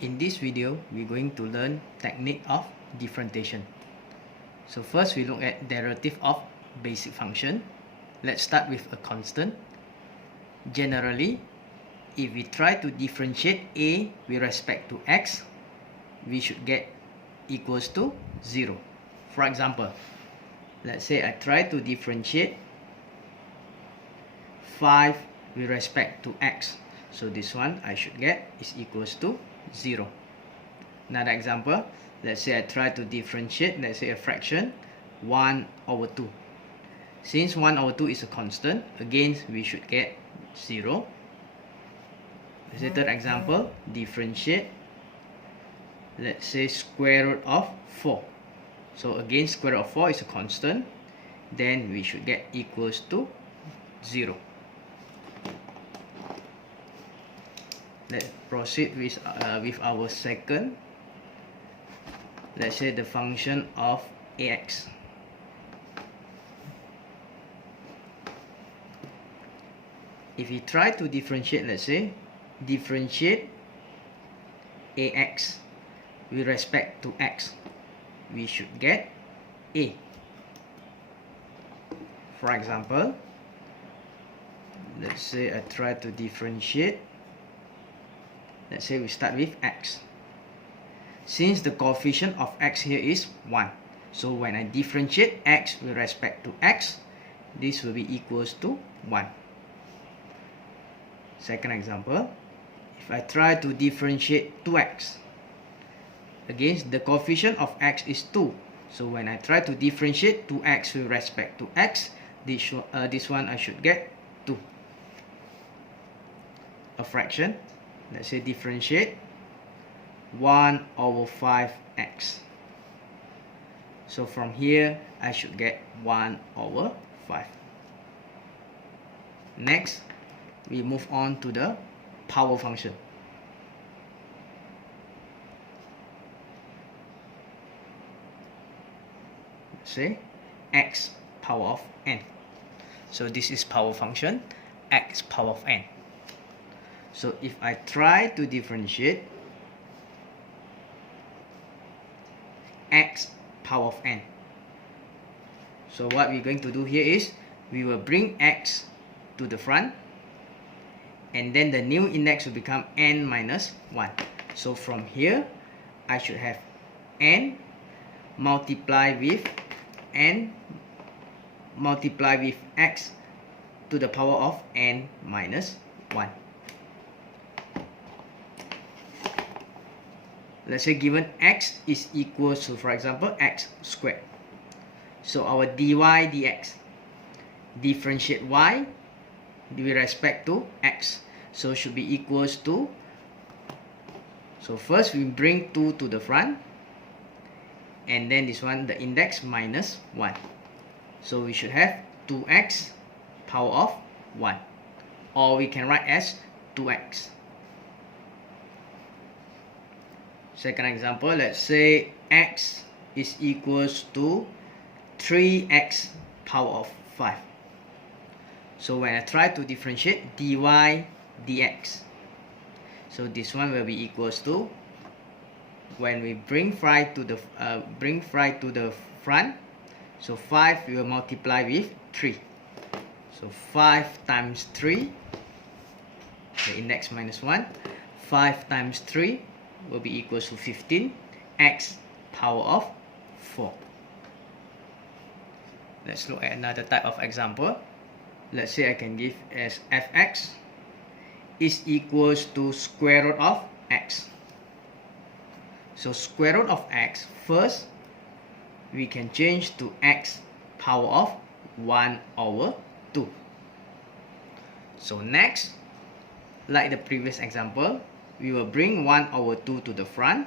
In this video, we're going to learn technique of differentiation. So first we look at derivative of basic function. Let's start with a constant. Generally, if we try to differentiate a with respect to x, we should get equals to 0. For example, let's say I try to differentiate 5 with respect to x. So this one I should get is equals to 0. Another example, let's say I try to differentiate, let's say a fraction 1/2. Since 1/2 is a constant, again we should get 0. Let's say third example, differentiate, let's say square root of 4. So again square root of 4 is a constant, then we should get equals to 0. Let's proceed with our second. Let's say the function of ax. If we try to differentiate, let's say differentiate ax with respect to x, we should get a. For example, let's say I try to differentiate, let's say we start with x. Since the coefficient of x here is 1, so when I differentiate x with respect to x, this will be equals to 1. Second example, if I try to differentiate 2x, again the coefficient of x is 2, so when I try to differentiate 2x with respect to x, this one I should get 2. A fraction, let's say differentiate 1/5x. So from here I should get 1/5. Next, we move on to the power function. Say x power of n. So this is power function x power of n. So if I try to differentiate x power of n, so what we're going to do here is we will bring x to the front, and then the new index will become n minus 1. So from here I should have n multiplied with n multiplied with x to the power of n minus 1. Let's say given x is equal to, for example, x squared. So our dy dx, differentiate y with respect to x, so should be equals to, so first we bring 2 to the front, and then this one the index minus 1. So we should have 2x power of 1, or we can write as 2x. Second example, let's say x is equals to 3x power of 5. So when I try to differentiate dy dx, so this one will be equals to, when we bring 5 to the front, so 5 we will multiply with 3. So 5 times 3, the index minus 1, 5 times 3 will be equals to 15, x power of 4. Let's look at another type of example. Let's say I can give as fx is equals to square root of x. So square root of x, first we can change to x power of 1/2. So next, like the previous example, we will bring 1/2 to the front,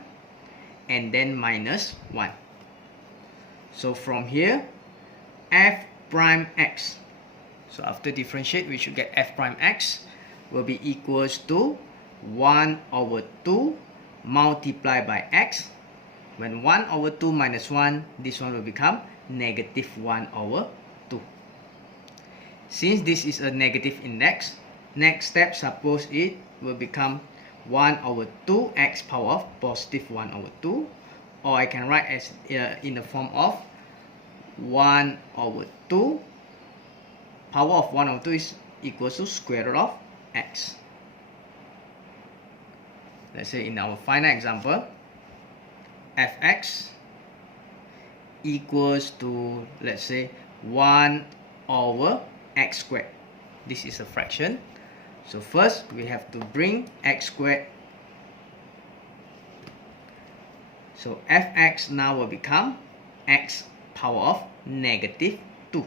and then minus 1. So from here, f prime x, so after differentiate we should get f prime x will be equals to 1/2 multiplied by x. When 1/2 minus 1, this one will become negative 1/2. Since this is a negative index, next step, suppose it will become 1 over 2 x power of positive 1 over 2, or I can write as in the form of 1 over 2 power of 1 over 2 is equals to square root of x. Let's say in our final example, fx equals to, let's say, 1 over x squared. This is a fraction. So first we have to bring x squared. So fx now will become x power of negative 2.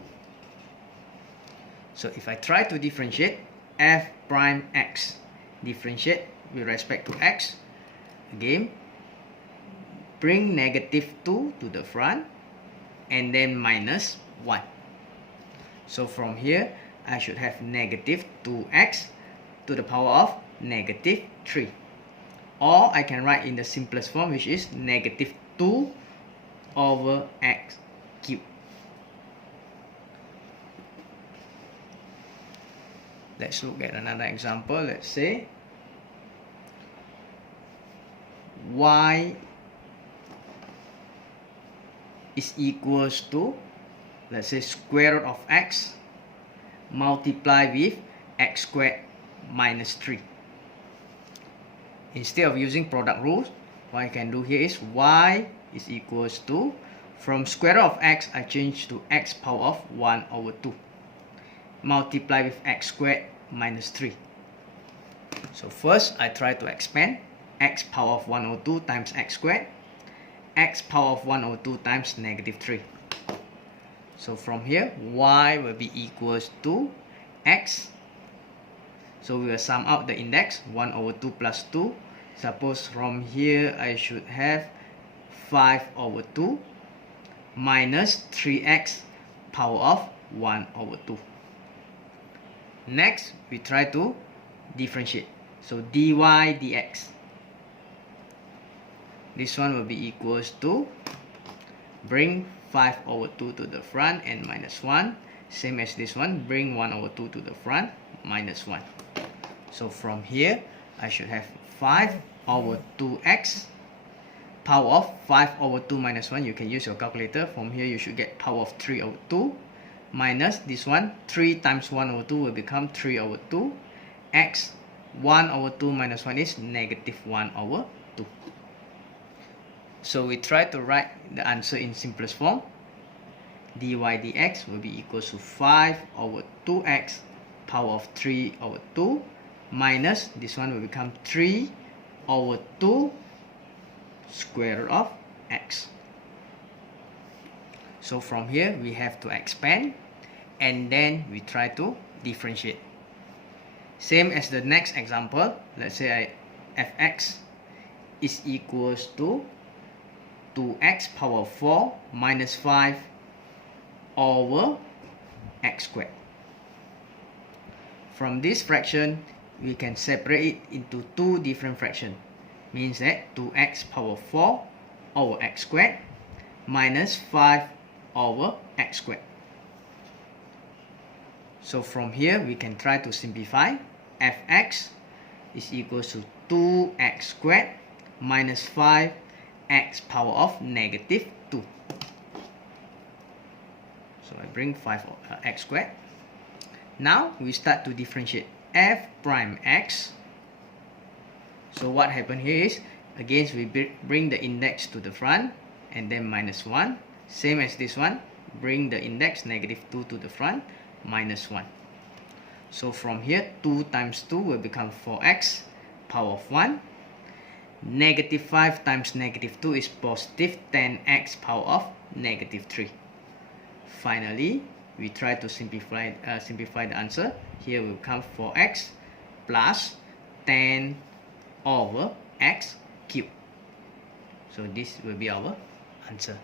So if I try to differentiate f prime x, differentiate with respect to x, again, bring negative 2 to the front and then minus 1. So from here, I should have negative 2x to the power of negative 3. Or I can write in the simplest form, which is negative 2 over x cubed. Let's look at another example. Let's say y is equals to, let's say, square root of x multiply with x squared minus 3. Instead of using product rules, what I can do here is y is equals to, from square root of x, I change to x power of 1 over 2 multiply with x squared minus 3. So first, I try to expand x power of 1 over 2 times x squared, x power of 1 over 2 times negative 3. So from here, y will be equals to x. So we will sum out the index, 1 over 2 plus 2. Suppose from here, I should have 5 over 2 minus 3x power of 1 over 2. Next, we try to differentiate. So dy dx. This one will be equals to, bring 5 over 2 to the front and minus 1. Same as this one, bring 1 over 2 to the front, minus 1. So from here, I should have 5 over 2x, power of 5 over 2 minus 1. You can use your calculator. From here, you should get power of 3 over 2. Minus this one, 3 times 1 over 2 will become 3 over 2. X, 1 over 2 minus 1 is negative 1 over 2. So we try to write the answer in simplest form. Dy dx will be equals to 5 over 2x power of 3 over 2 minus this one will become 3 over 2 square root of x. So from here we have to expand and then we try to differentiate. Same as the next example. Let's say fx is equals to 2x power 4 minus 5 over x squared. From this fraction, we can separate it into two different fractions. Means that 2x power 4 over x squared minus 5 over x squared. So from here, we can try to simplify. Fx is equals to 2x squared minus 5x power of negative 2. So I bring 5x squared. Now we start to differentiate f prime x. So what happened here is, again we bring the index to the front and then minus 1. Same as this one, bring the index negative 2 to the front, minus 1. So from here, 2 times 2 will become 4x power of 1. Negative 5 times negative 2 is positive 10x power of negative 3. Finally, we try to simplify the answer. Here will come 4x plus 10 over x cubed. So this will be our answer.